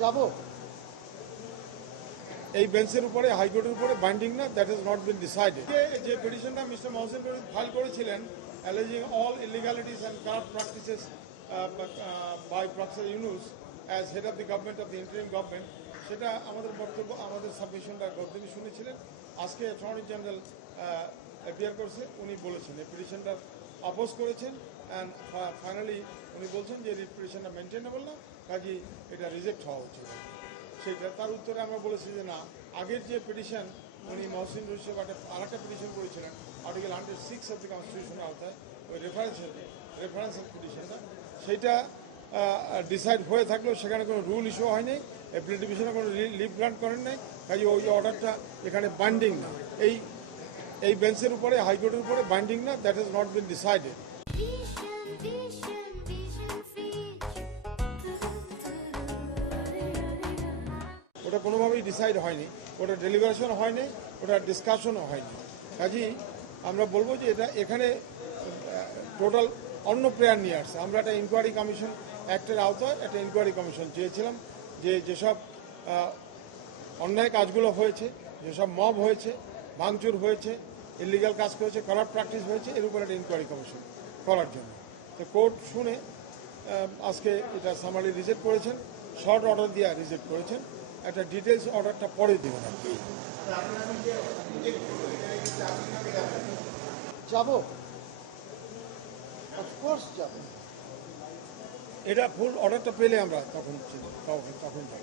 যাব এই বেঞ্চের উপরে হাইকোর্টের উপরে বাইন্ডিং না, that has not been decided. যে পিটিশনটা মিস্টার মহসিন ফাইল করেছিলেন alleging all illegalities and corrupt practices by professor Yunus as head of the government of the interim government, সেটা আমাদের বক্তব্য, আমাদের সাবমিশনটা গতদিনই শুনেছিলেন। আজকে অ্যাটর্নি জেনারেল অ্যাপিয়ার করছে, উনি বলেছেন এই পিটিশনটা অপোজ করেছেন অ্যান্ড ফাইনালি উনি বলছেন যে এই পিটিশনটা মেনটেনেবল না, কাজেই এটা রিজেক্ট হওয়া উচিত। সেটা তার উত্তরে আমরা বলেছি যে না, আগের যে পিটিশন উনি মহসিন রশিদ আরেকটা পিটিশন করেছিলেন আর্টিকেল 106 অফ দি কনস্টিটিউশনের আওতায়, ওই রেফারেন্সের পিটিশনটা, সেইটা ডিসাইড হয়ে থাকলেও সেখানে কোনো রুল ইস্যু হয়নি, অ্যাপিলেট ডিভিশনে কোনো লিভ গ্রান্ট করেন নাই, কাজে ওই অর্ডারটা এখানে বাইন্ডিং না, এই বেঞ্চের উপরে হাইকোর্টের উপরে বাইন্ডিং না, that has not been decided. ওটা কোনোভাবেই ডিসাইড হয়নি, ওটা ডেলিভারেশন হয়নি, ওটা ডিসকাশনও হয়নি। কাজেই আমরা বলবো যে এটা এখানে টোটাল অন্য প্লেয়ার নিয়ে আসছে। আমরা একটা ইনকোয়ারি কমিশন অ্যাক্টের আওতায় একটা ইনকোয়ারি কমিশন চেয়েছিলাম, যে যেসব অন্যায় কাজগুলো হয়েছে, যেসব মব হয়েছে, ভাঙচুর হয়েছে, ইলিগাল কাজ করেছে, কারাপ্ট প্র্যাকটিস হয়েছে, এর উপর একটা ইনকোয়ারি কমিশন করার জন্য। তো কোর্ট শুনে আজকে এটা সামারি রিজেক্ট করেছেন, শর্ট অর্ডার দিয়ে রিজেক্ট করেছেন, একটা ডিটেলস অর্ডারটা পরে দেবেন। যাব, অফকোর্স যাব, এটা ফুল অর্ডারটা পেলে আমরা তখন যাব।